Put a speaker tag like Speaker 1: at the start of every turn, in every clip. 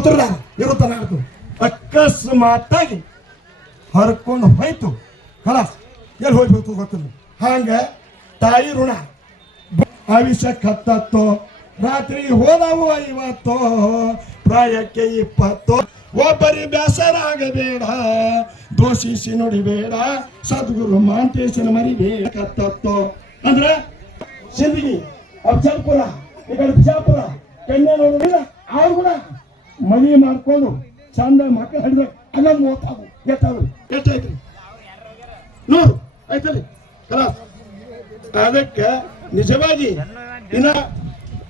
Speaker 1: ಸೋತ್ರದಾರ ಇರುತ್ತಾನ ಅಕಸ್ಮಾತಾಗಿ ಹರ್ಕೊಂಡು ಹೋಯ್ತು. ಕಳಸ್ ಎಲ್ಲಿ ಹೋಗ್ಬೇಕು ಗೊತ್ತಿಲ್ಲ. ಹಂಗ ತಾಯಿ ಋಣ. ಆವಿಷ ಕತ್ತತ್ತೋ, ರಾತ್ರಿ ಹೋದವು ಐವತ್ತು, ಪ್ರಾಯಕ್ಕೆ ಇಪ್ಪತ್ತು. ಒಬ್ಬರಿ ಬೇಸರಾಗಬೇಡ ದೋಷಿಸಿ ನುಡಿಬೇಡ, ಸದ್ಗುರು ಮಾಂತೇಶನ ಮರಿಬೇಡ, ಕತ್ತತ್ತೋ. ಅಂದ್ರೆ ಸಿಂದಗಿ ಅಫಜಲ್ಪುರ ಈ ಕಡೆ ಬಿಜಾಪುರ ಕನ್ಯಾ ನೋಡಿಲ್ಲ ಅವ್ರು ಕೂಡ ಮದುವೆ ಮಾಡ್ಕೊಂಡು ಚಂದ ಮಕ್ಕಳು ಹಿಡಿದ್ರೆ ಅಲ್ಲ ಮೂವತ್ತಾವು ಎತ್ತಾವು ಎಷ್ಟಾಯ್ತು ನೂರು. ಆಯ್ತಲ್ಲಿ? ಅದಕ್ಕೆ ನಿಜವಾಗಿ ದಿನ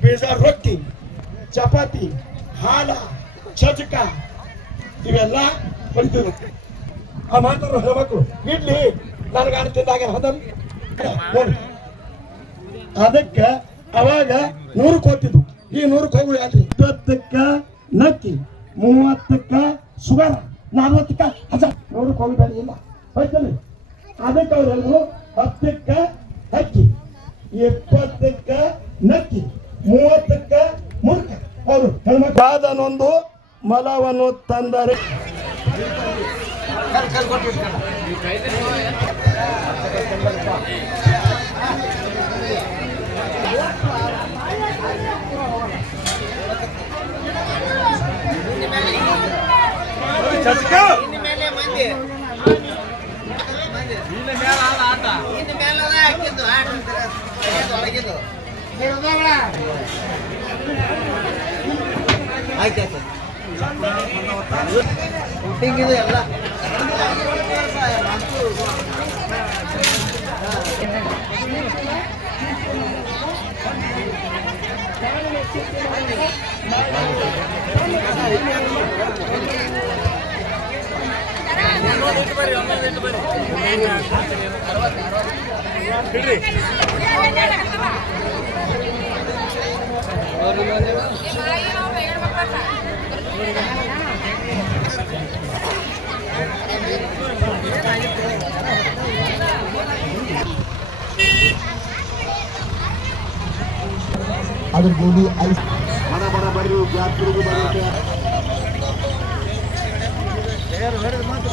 Speaker 1: ಬೀಜ ರೊಟ್ಟಿ, ಚಪಾತಿ, ಹಾಲ ಚಚಕ ಇವೆಲ್ಲ ಬಡಿತೀವಿ ಆ ಮಾತಾಡೋ ಹೆಣ್ಮಕ್ಳು ಇಡ್ಲಿ ನನಗೆ ಹದಲ್ ನೋಡಿ ಅದಕ್ಕೆ ಅವಾಗ ನೂರಕ್ಕೆ ಹೋಗ್ತಿದ್ವು. ಈ ನೂರಕ್ಕೆ ಹೋಗುವ ಯಾಕ್ರಿ? ಇಪ್ಪತ್ತಕ್ಕ ನಕ್ಕಿ ಮೂವತ್ತಕ್ಕ ಸುಗರ ನಲ್ವತ್ತಕ್ಕ ಹಜ. ನೂರಕ್ಕೆ ಹೋಗಬೇಡಿ ಇಲ್ಲ. ಹೋಯ್ತಲ್ಲಿ? ಅದಕ್ಕೆ ಅವರೆಲ್ಲರೂ ಹತ್ತಕ್ಕ ಹಕ್ಕಿ ಇಪ್ಪತ್ತಕ್ಕ ನಕ್ಕಿ ಮೂವತ್ತಕ್ಕ ಮುರ್ಕ. ಅವರು ಅದನ್ನೊಂದು ಮಲವನ್ನು ತಂದರೆ.
Speaker 2: ಇನ್ನು ಮೇಲೆ ಮಂದಿ ಇನ್ನು
Speaker 1: ಅದ್ರ ಗೋಧಿ ಐಸ್
Speaker 3: ಬಡ ಬಡ ಬರ್ರಿ ಜಾತ್ರೆಗೆ ಬರೋಕೆ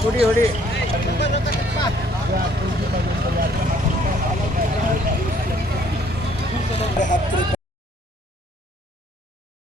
Speaker 2: ಹೊಡಿ ಹೊಡಿ.